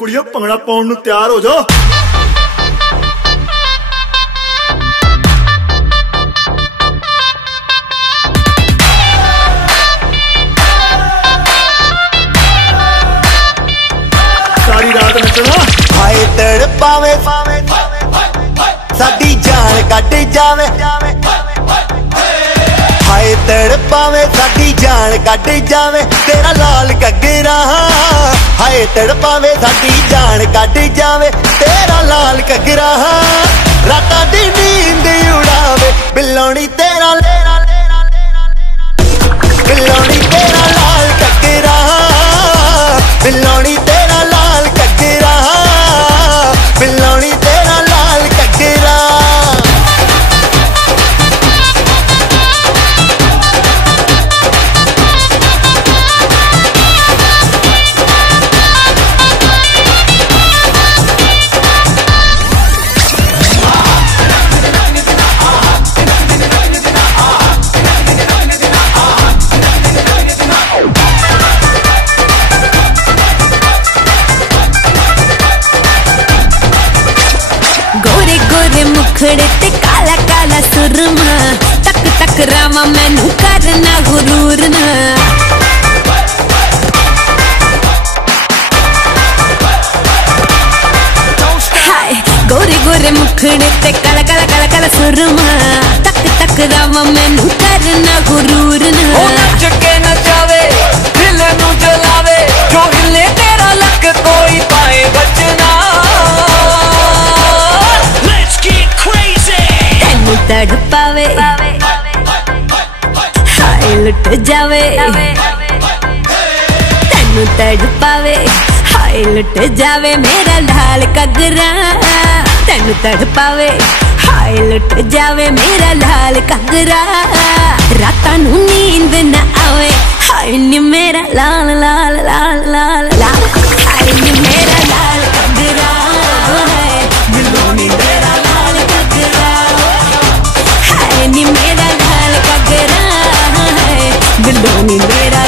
कुड़ियों भंगड़ा पाउण नूं तैयार हो जाओ। सारी रात नचना। हाय तड़पावे साडी जान कट जावे, हाय तड़पावे साडी जान कट जावे तेरा लाल घग्गरा। हाय तड़पावे साडी जान कट जावे तेरा लाल घग्गरा। रातां दी नींद उड़ावे बिल्लोनी तेरा, बिल्लोनी तेरा लाल घग्गरा, बिल्लोनी तेरा लाल घग्गरा, बिल्लोनी तेरा लाल घग्गरा। मुखड़े ते काला काला सुरमा, तक तक रावा मैनू करना गुरूर ना। हाय गोरे गोरे मुखड़े ते काला काला काला काला सुरमा, तक तक रावा मैनू करना गुरूर ना। ओ नच के नचावे दिल नू जलावे, जो हिले तेरा लक कोई पाए बचना। तड़पावे हाय लुट जावे, तेनू तड़पावे हाय लुट जावे मेरा लाल घग्गरा। तेनू तड़पावे हाय लुट जावे मेरा लाल घग्गरा। रातां नू नींद न आवे हाय नी मेरा लाल लाल लाल लाल लाल। हाय नी मेरा लाल घग्गरा, मेरा लाल घग्गरा। नी मेरा लाल घग्गरा है बिल्लोनी मेरा